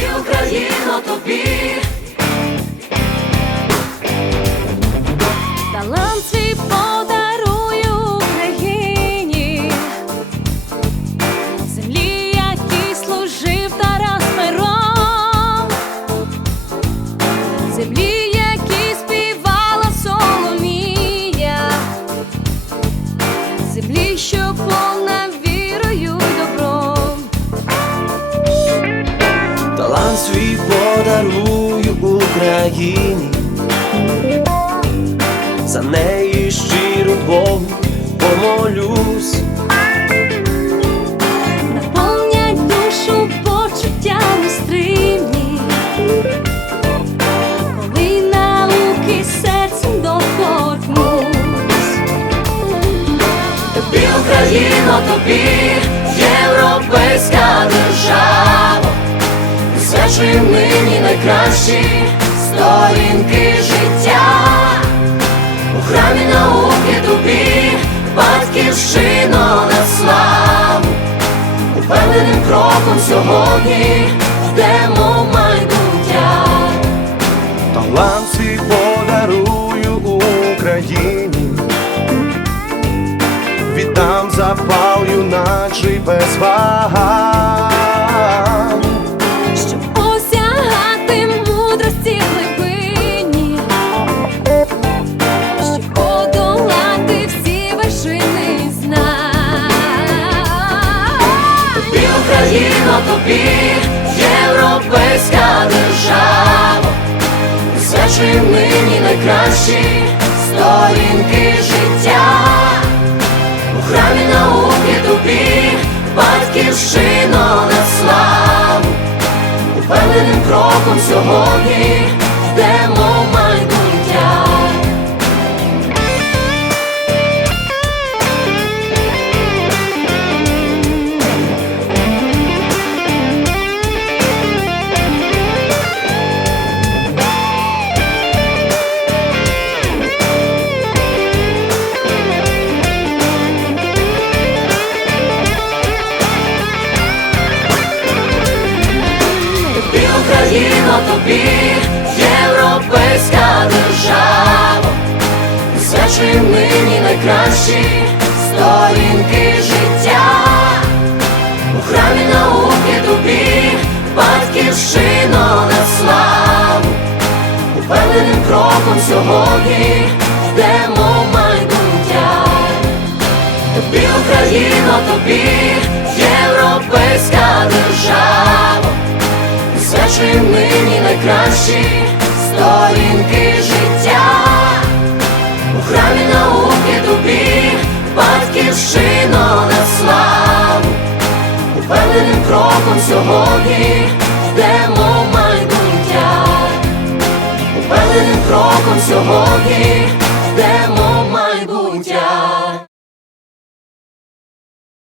і Україно тобі. Талант свій Україні, за неї щиро Богу помолюсь. Наповнять душу почуттями стримні, коли науки серцем доторкнусь. Тобі, Україно, тобі, європейська держава, Присвячує нині найкращі сторінки життя. У храмі науки тобі, батьківщино на славу, упевненим кроком сьогодні йдемо майбуття. Талант свій подарую Україні, віддам запал юначий без вагань. Присвячує нині найкращі. Сторінки життя. У храмі науки тобі, батьківщина на славу, упевненим кроком сьогодні йдемо тобі, європейська держава, Присвячує нині найкращі сторінки життя. У храмі науки тобі, батьківщино на славу, упевненим кроком сьогодні йдемо в майбуття. Тобі, Україно, тобі, європейська держава, Присвячує нині найкращі сторінки життя. У храмі науки тобі, батьківщина на славу, упевненим кроком сьогодні йдемо в майбуття. Упевненим кроком сьогодні йдемо